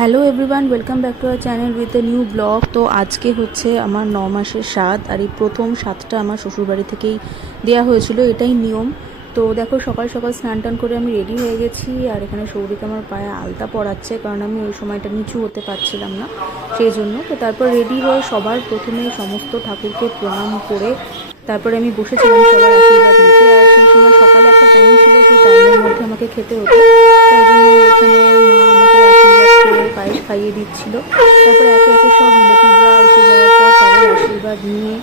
Hello everyone, welcome back to our channel with a new blog. তো আজকে হচ্ছে আমার 9 মাসের স্বাদ, আর এই প্রথম স্বাদটা আমার শ্বশুরবাড়ি থেকেই দেওয়া হয়েছিল, এটাই নিয়ম। তো দেখো, সকাল সকাল স্নান টান করে আমি রেডি হয়ে গেছি, আর এখানে সৌরিক আমার পায়ে আলতা পরাচ্ছে, কারণ আমি ওই সময়টা নিচু হতে পারছিলাম না, সেই জন্য। তো তারপর রেডি হয়ে সবার প্রথমে সমস্ত ঠাকুরকে প্রণাম করে তারপরে আমি বসেছিলাম সবার আশীর্বাদ নিতে। আর সেই সময় সকালে একটা টাইম ছিল, সেই টাইমের মধ্যে আমাকে খেতে হতো, তাই জন্য এখানে মা আমাকে আশীর্বাদ করে পায়েস খাইয়ে দিচ্ছিল। তারপরে একে একে সব রিলেটিভরা এসে যাওয়ার পর তাদের আশীর্বাদ নিয়ে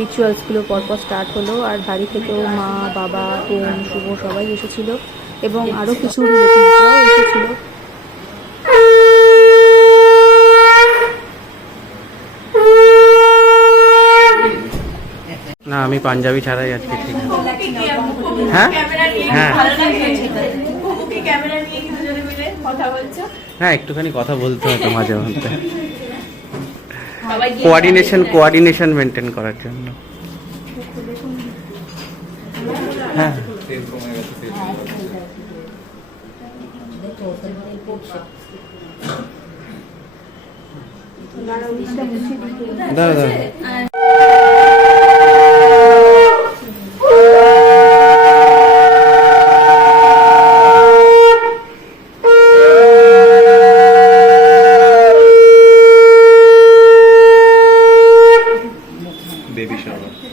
রিচুয়ালসগুলো পরপর স্টার্ট হলো। আর বাড়ি থেকেও মা, বাবা, বোন, শুভ সবাই এসেছিল, এবং আরও কিছু রিলেটিভসরাও এসেছিল। না, আমি পাঞ্জাবি ছাড়াই আজকে ঠিক আছে। হ্যাঁ হ্যাঁ হ্যাঁ, একটুখানি কথা বলতে হয় তো মাঝে মধ্যে, কোঅর্ডিনেশন মেনটেন করার জন্য। হ্যাঁ দাঁড়া দাঁড়া,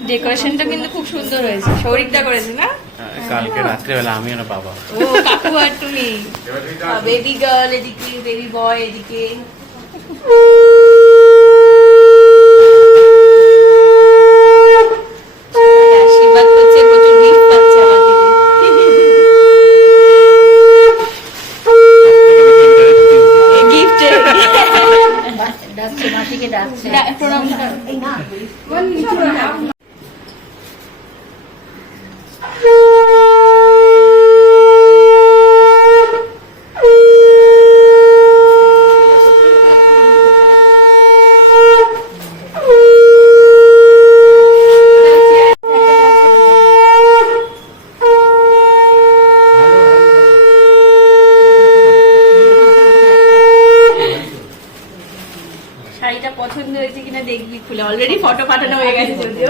ডেকোরেশনটা কিন্তু খুব সুন্দর হয়েছে, সৌরিকদা করেছে না? কালকে রাত্রেবেলা আমি আর বাবা। ও কাকু আর তুমি, বেবি গার্ল এদিকে, বেবি বয় এদিকে। আশীর্বাদ করছে, প্রচুর গিফট পাচ্ছে আমার দিদি। গিফট ডাকছে, মাসিকে ডাকছে, প্রণাম। শাড়িটা পছন্দ হয়েছে কিনা দেখবি খুলে, অলরেডি ফটো পাঠানো হয়ে গেছে যদিও।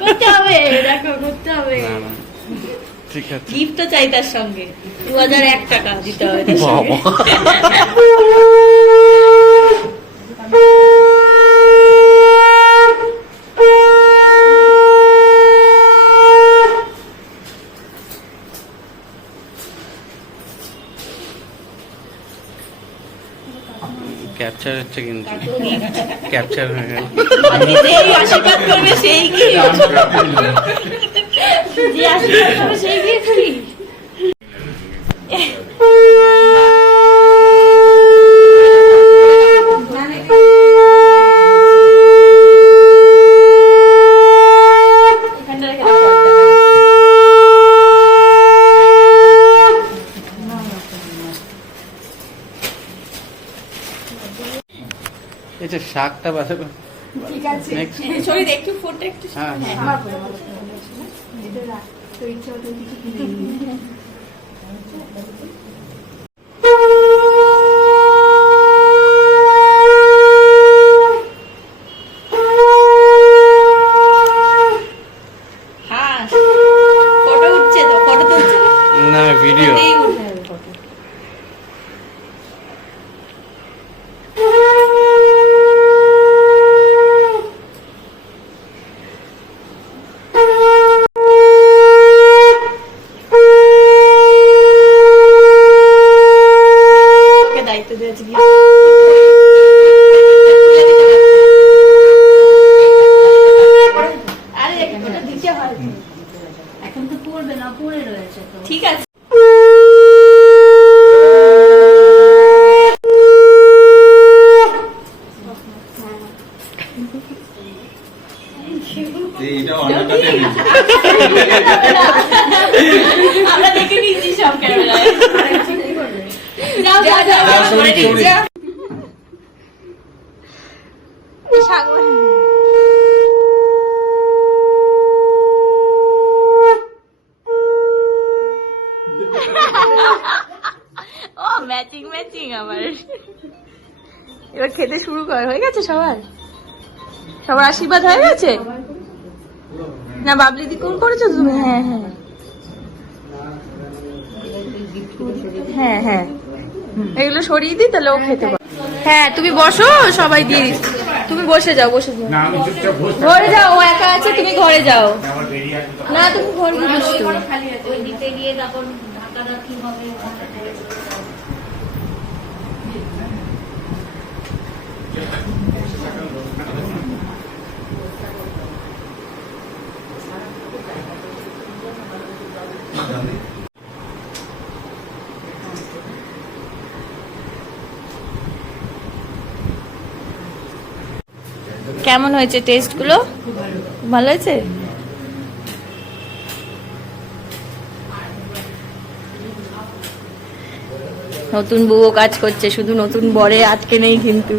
করতে হবে, দেখো করতে হবে। ঠিক আছে, গিফট তো চাই তার সঙ্গে, 2001 টাকা দিতে হবে তার সঙ্গে। ক্যাপচার হচ্ছে কিন্তু, ক্যাপচার হয়ে গেল। যেই আশীর্বাদ করবে সেই গিফট, যে আশীর্বাদ করবে সেই গিফট। এই যে শাকটা বাঁচাবে, ঠিক আছে, শরীর একটু ফোটা একটু। হ্যাঁ ফটো উঠছে তো, ফটো তো উঠছে না, ভিডিও। দায়িত্ব দিয়েছে কি আরে একটা দিতে হয়, এখন তো পড়বে না, পড়ে রয়েছে তো। ঠিক আছে, এইটা অন্যটাতে আমরা বেড়ায়। যাও যাও যাও ঘরে নিয়ে যাও। ও ম্যাচিং ম্যাচিং আবার। এবার খেতে শুরু কর। হয়ে গেছে সবার? সবার আশীর্বাদ হয়ে গেছে? না বাবলি দি কোন করেছো তুমি? হ্যাঁ হ্যাঁ হ্যাঁ হ্যাঁ, এগুলো সরিয়ে দিই তাহলে ও খেতে পারবে। হ্যাঁ তুমি বসো, সবাই দিয়ে দিচ্ছি। তুমি বসে যাও, বসে যাও, ঘরে যাও। ও একা আছে, তুমি ঘরে যাও। না তুমি ঘরে গিয়ে বসো। ওই দিকে গিয়ে তখন ঢাকা রাখি হবে। কেমন হয়েছে টেস্ট গুলো? ভালো হয়েছে? নতুন বউও কাজ করছে, শুধু নতুন বরে আটকে নেই কিন্তু।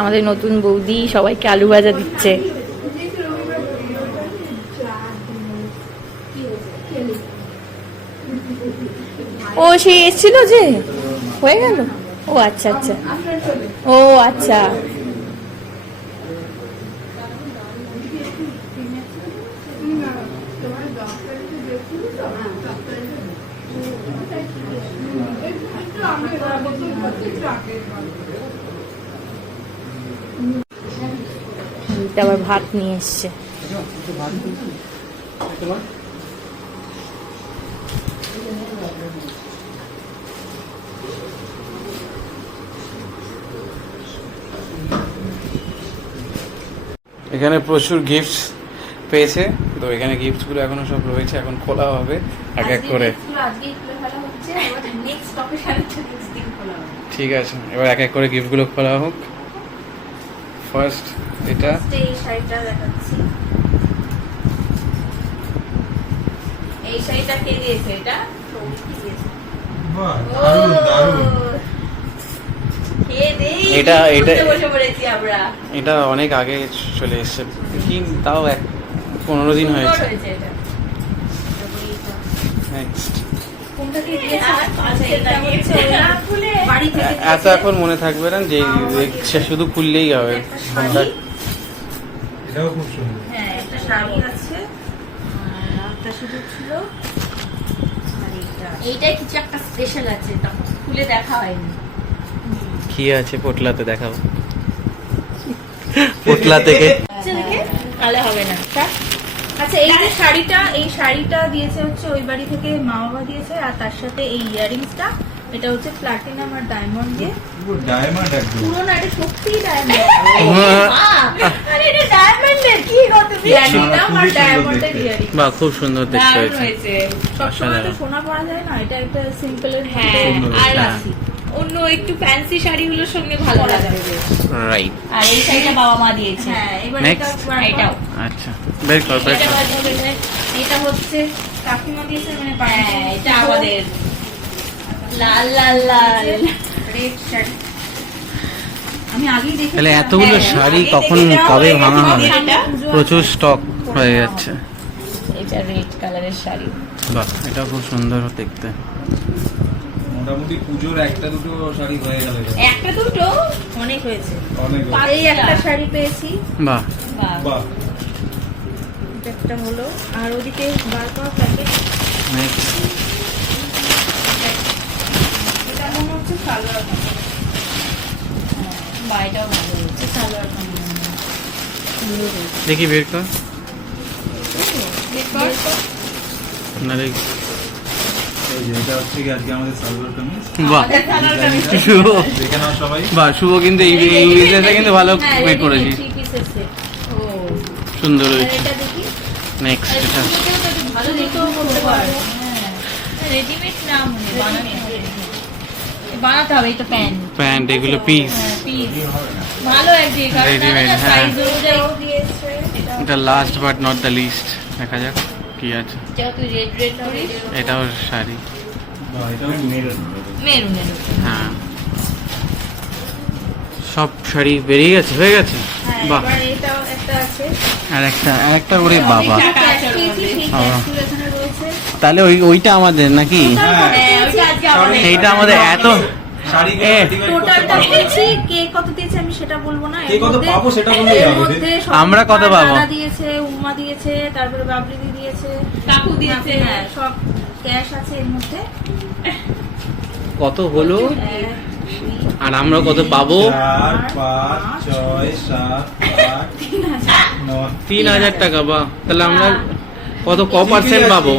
আমাদের নতুন বৌদি সবাইকে আলু ভাজা দিচ্ছে। ও সে এসেছিল যে হয়ে গেল। ও আচ্ছা আচ্ছা, ও আচ্ছা। আবার ভাত নিয়ে এসছে। এখানে প্রচুর গিফটস পেয়েছে, তো এখানে গিফটস গুলো এখনো সব রয়েছে, এখন খোলা হবে এক এক করে। ঠিক আছে, এবার এক এক করে গিফট গুলো খোলা হোক। ফার্স্ট এটা এই শাড়িটা দেখাচ্ছি। এই শাড়িটা কে দিয়েছে? এটা বাহ, দারুণ দারুণ। এটা বসে পড়েছি আমরা। এটা অনেক আগে চলে এসেছে, কি তাও 15 দিন হয়েছে। নেক্সট এত এখন মনে থাকবে না, যে সে শুধু খুললেই হবে। এটাও খুব সুন্দর। হ্যাঁ একটা শাড়ি আছে, একটা শুধু ছিল। এইটাই কিছু একটা স্পেশাল আছে, তখন খুলে দেখা হয়নি। কি আছে পোটলাতে? দেখাও পোটলা থেকে। তাহলে হবে না। আচ্ছা এই যে শাড়িটা, এই শাড়িটা দিয়েছে হচ্ছে ওই বাড়ি থেকে মা বাবা দিয়েছে, আর তার সাথে এই ইয়ারিংসটা, এটা হচ্ছে প্লাটিনাম আর ডায়মন্ড দিয়ে। পুরো ডায়মন্ড একদম। পুরো না, এটা সত্যি ডায়মন্ড। আরে এটা ডায়মন্ডের কি গো? প্লাটিনাম আর ডায়মন্ডের ইয়ারিং। বাহ, খুব সুন্দর দেখতে হয়েছে। সবসময় তো সোনা পরা যায় না, এটা একটা সিম্পলের। হ্যাঁ আর রাখি অন্য একটু ফ্যান্সি শাড়িগুলোর সঙ্গে ভালো লাগবে। রাইট। আর এই শাড়িটা বাবা মা দিয়েছে। হ্যাঁ এবার এটাও। আচ্ছা, বের কর বের কর। এটা হচ্ছে কাকিমা দিয়েছে, মানে এটা আমাদের লাল লাল লাল রেড শাড়ি। আমি আগেই দেখেছি। তাহলে এতগুলো শাড়ি কখন কবে ভাঙা হবে? প্রচুর স্টক হয়ে যাচ্ছে। এটা রেড কালারের শাড়ি। বাহ, এটা খুব সুন্দর দেখতে। মোটামুটি পুজোর একটা দুটো শাড়ি হয়ে গেল। একটা দুটো অনেক হয়েছে। অনেক। এই একটা শাড়ি পেয়েছি। বাহ বাহ। এটা একটা হলো, আর ওদিকে বার করা প্যাকেট। নেক্সট এটা মনে হচ্ছে সালোয়ার কামিজ। বা এটাও ভালো হচ্ছে সালোয়ার কামিজ। দেখি বের কর। না রে, এই যে এটা হচ্ছে কি আজকে আমাদের সালোয়ার কামিজ। বাহ শুভ। দেখে নাও সবাই। বাহ, শুভ কিন্তু এই বিজনেসটা কিন্তু ভালো মেক করেছিস। সুন্দর হয়েছে। এটা দেখি নেক্সট এটা ভালো দেখেও করতে পারো। রেডিমেড না মনে বানাতে হবে। বানাতে হবে এটা প্যান্ট। প্যান্ট এগুলো পিস। পিস ভালো একদিকে কারণ Ready-made, হ্যাঁ। সাইজ অনুযায়ী দিয়েছে। এটা last but not the least, দেখা যাক কি আছে। যেটা তুই রেড রেড করিস এটাও শাড়ি, মেরুন হ্যাঁ সব শাড়ি বেরিয়ে গেছে, হয়ে গেছে। বাহ, এবার এটাও একটা আছে আর একটা করে বাবা, এখানে রয়েছে। তাহলে ওইটা আমাদের নাকি? হ্যাঁ ওটা আজকে আমাদের সেইটা আমাদের এত শাড়ি এ, টোটালটা বলছি কে কত দিয়েছে আমি সেটা বলবো না। কে কত পাবো সেটা বললেই এর হবে। মধ্যে আমরা কত পাবো? দাদা দিয়েছে, উম্মা দিয়েছে, তারপরে বাবলিদি দিয়েছে, কাকু দিয়েছে। হ্যাঁ সব ক্যাশ আছে এর মধ্যে। কত হলো আর আমরা কত পাবো? 4 5 6 7 8 9 3,000 টাকা। বাহ, তাহলে আমরা কত ক% পাবো?